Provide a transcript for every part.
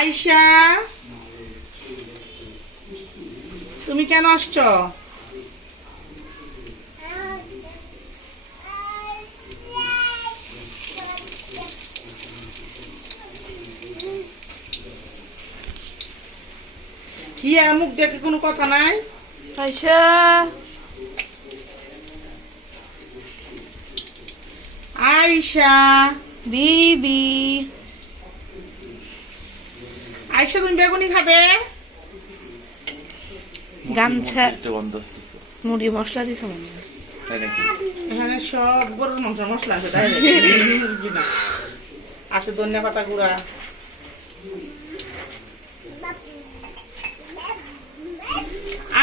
আয়শা তুমি কেন আসছো? আর মুখ দেখে কোনো কথা নাই? আয়শা। আয়শা। বিবি। আয়শা তুমি বেগুনি খাবে? গামছা মুড়ি মশলা দিছো মনে হয়। এখানে সব গরুর মাংস মশলা আছে তাই না আছে ধনিয়া পাতা গুঁড়া।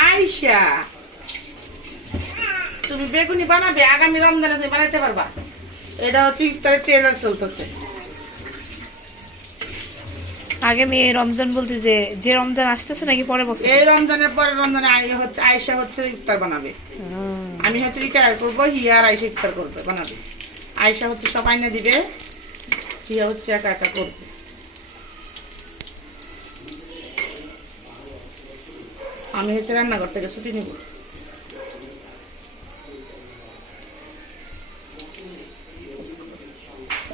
আয়শা তুমি বেগুনি বানাবে আগামী রমজানে তুমি বানাইতে পারবা। এটা হচ্ছে ইফতারের ট্রেলার চলতেছে। আগে মেয়ে রমজান বলতে যে যে রমজান আসতেছে নাকি পরে বছর? এই রমজানের পরে রমজানে আই হচ্ছে আয়সা হচ্ছে ইফতার বানাবে। আমি হচ্ছে ইফতার করব হিয়া আর আয়সা ইফতার করবে বানাবে। আয়সা হচ্ছে সব আইনা দিবে হিয়া হচ্ছে একা একা করবে। আমি হচ্ছে রান্নাঘর থেকে ছুটি নিব।